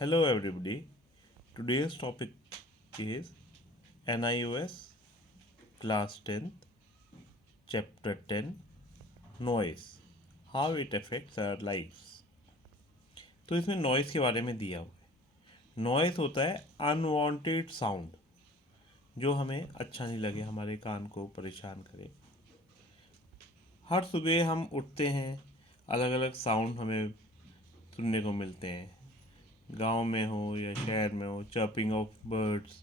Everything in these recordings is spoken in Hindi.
Hello everybody. Today's topic is NIOS Class 10th Chapter 10 Noise How it affects our lives. तो इसमें नॉइज़ के बारे में दिया हुआ है. नॉइज़ होता है अनवांटेड साउंड जो हमें अच्छा नहीं लगे, हमारे कान को परेशान करे. हर सुबह हम उठते हैं, अलग अलग साउंड हमें सुनने को मिलते हैं. गांव में हो या शहर में हो, चर्पिंग ऑफ बर्ड्स,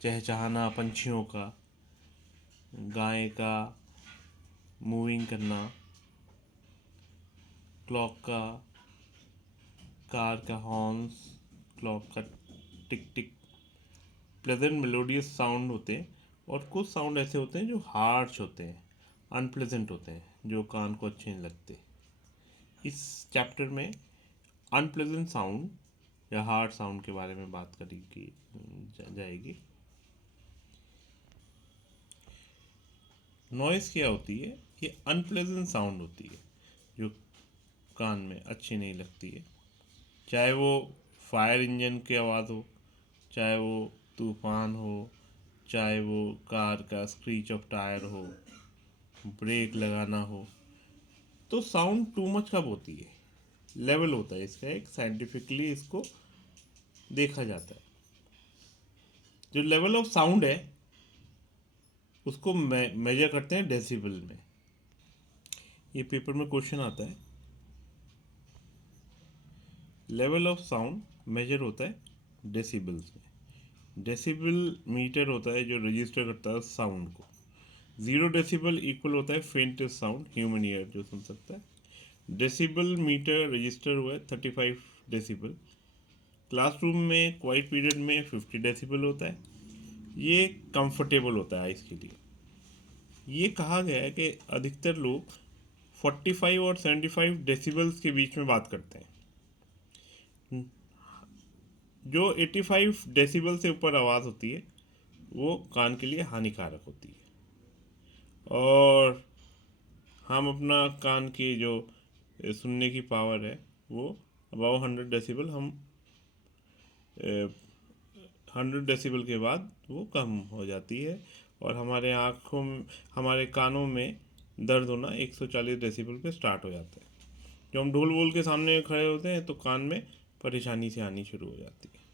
चहचहाना पंछियों का, गाय का मूविंग करना, क्लॉक का, कार का हॉर्न्स, क्लॉक का टिक टिक, प्लेजेंट मेलोडियस साउंड होते हैं. और कुछ साउंड ऐसे होते हैं जो हार्श होते हैं, अनप्लेजेंट होते हैं, जो कान को अच्छे नहीं लगते. इस चैप्टर में अनप्लेजेंट साउंड या हार्ड साउंड के बारे में बात करी जाएगी. नॉइज़ क्या होती है? ये अनप्लेजेंट साउंड होती है जो कान में अच्छी नहीं लगती है. चाहे वो फायर इंजन की आवाज़ हो, चाहे वो तूफान हो, चाहे वो कार का स्क्रीच ऑफ टायर हो, ब्रेक लगाना हो. तो साउंड टू मच कब होती है? लेवल होता है इसका, एक साइंटिफिकली इसको देखा जाता है. जो लेवल ऑफ साउंड है उसको मेजर करते हैं डेसिबल में. ये पेपर में क्वेश्चन आता है. लेवल ऑफ साउंड मेजर होता है डेसिबल्स में. डेसिबल मीटर होता है जो रजिस्टर करता है साउंड को. 0 डेसिबल इक्वल होता है फेंटेस्ट साउंड ह्यूमन ईयर जो सुन सकता है. डेसिबल मीटर रजिस्टर हुआ है 35 डेसिबल. क्लासरूम में क्वाइट पीरियड में 50 डेसिबल होता है. ये कंफर्टेबल होता है आइस के लिए. ये कहा गया है कि अधिकतर लोग 45 और 75 डेसिबल्स के बीच में बात करते हैं. जो 85 डेसिबल से ऊपर आवाज़ होती है वो कान के लिए हानिकारक होती है. और हम अपना कान की जो सुनने की पावर है वो अबाव 100 डेसिबल, हम 100 डेसिबल के बाद वो कम हो जाती है. और हमारे आँखों में, हमारे कानों में दर्द होना 140 डेसिबल पे स्टार्ट हो जाता है. जब हम ढोल वोल के सामने खड़े होते हैं तो कान में परेशानी से आनी शुरू हो जाती है.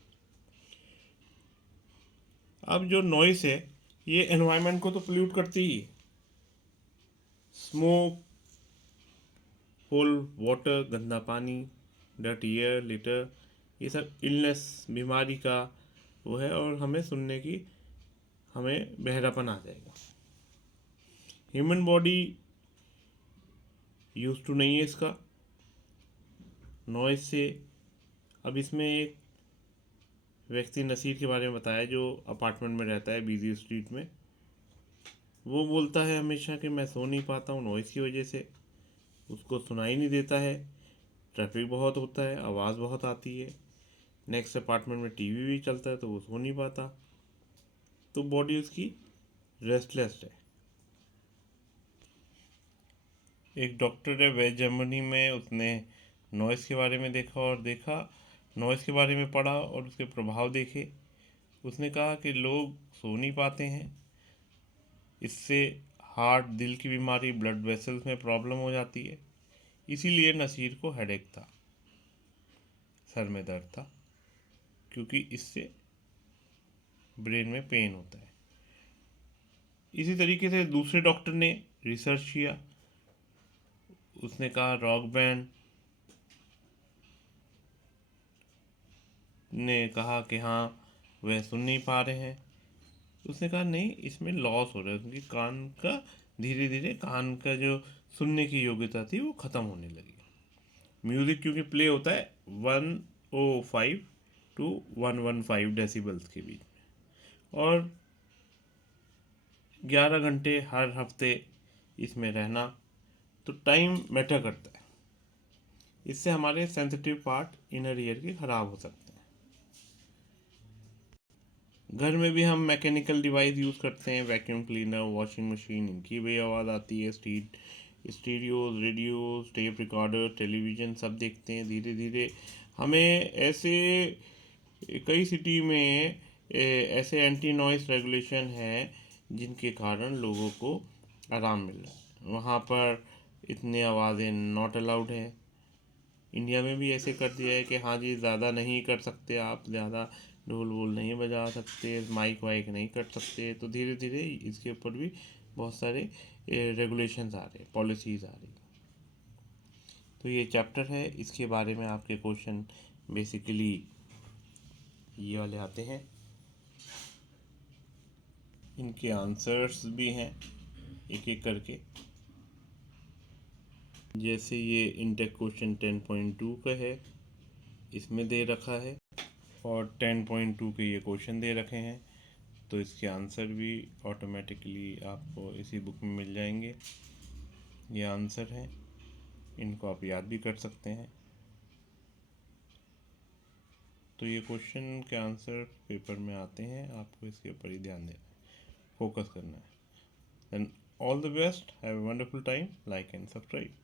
अब जो नॉइस है ये एनवायरनमेंट को तो पोल्यूट करती ही है. स्मोक, पोल वाटर, गंदा पानी, डर्ट एयर, लिटर, ये सब इलनेस, बीमारी का वो है. और हमें सुनने की, हमें बहरापन आ जाएगा. ह्यूमन बॉडी यूज टू नहीं है इसका नॉइस से. अब इसमें एक व्यक्ति नसीर के बारे में बताया जो अपार्टमेंट में रहता है बिजी स्ट्रीट में. वो बोलता है हमेशा कि मैं सो नहीं पाता हूँ नॉइस की वजह से. उसको सुनाई नहीं देता है, ट्रैफिक बहुत होता है, आवाज़ बहुत आती है. नेक्स्ट अपार्टमेंट में टीवी भी चलता है तो वो सो नहीं पाता. तो बॉडी उसकी रेस्टलेस है. एक डॉक्टर है वेस्ट जर्मनी में, उसने नॉइस के बारे में देखा, नॉइस के बारे में पढ़ा और उसके प्रभाव देखे. उसने कहा कि लोग सो नहीं पाते हैं, इससे हार्ट, दिल की बीमारी, ब्लड वेसल्स में प्रॉब्लम हो जाती है. इसीलिए नसीर को हेडेक था, सर में दर्द था, क्योंकि इससे ब्रेन में पेन होता है. इसी तरीके से दूसरे डॉक्टर ने रिसर्च किया. उसने कहा रॉक बैंड ने कहा कि हाँ वह सुन नहीं पा रहे हैं. उसने कहा नहीं, इसमें लॉस हो रहा है, क्योंकि कान का धीरे धीरे कान का जो सुनने की योग्यता थी वो ख़त्म होने लगी. म्यूज़िक क्योंकि प्ले होता है 105 टू 115 डेसिबल्स के बीच में, और 11 घंटे हर हफ्ते इसमें रहना, तो टाइम मैटर करता है. इससे हमारे सेंसिटिव पार्ट इनर ईयर के ख़राब हो सकते हैं. घर में भी हम मैकेनिकल डिवाइस यूज़ करते हैं, वैक्यूम क्लीनर, वॉशिंग मशीन, इनकी भी आवाज़ आती है. Stereos, radios, tape recorder, television सब देखते हैं। धीरे धीरे हमें ऐसे कई सिटी में ऐसे एंटी नॉइस रेगुलेशन है जिनके कारण लोगों को आराम मिल रहा है। वहाँ पर इतनी आवाज़ें नॉट अलाउड है। इंडिया में भी ऐसे कर दिया है कि हाँ जी, ज़्यादा नहीं कर सकते आप, ज़्यादा ढोल वोल नहीं बजा सकते, माइक वाइक नहीं कर सकते। तो धीरे धीरे इसके ऊपर भी बहुत सारे रेगुलेशंस आ रहे, पॉलिसीज़ आ रही। तो ये चैप्टर है, इसके बारे में आपके क्वेश्चन बेसिकली ये वाले आते हैं। इनके आंसर्स भी हैं एक एक करके। जैसे ये इंटेक क्वेश्चन 10.2 का है, इसमें दे रखा है, और 10.2 के ये क्वेश्चन दे रखे हैं। तो इसके आंसर भी ऑटोमेटिकली आपको इसी बुक में मिल जाएंगे। ये आंसर हैं, इनको आप याद भी कर सकते हैं। तो ये क्वेश्चन के आंसर पेपर में आते हैं, आपको इसके ऊपर ही ध्यान देना है, फोकस करना है। Then all the best, have a wonderful time, like and subscribe.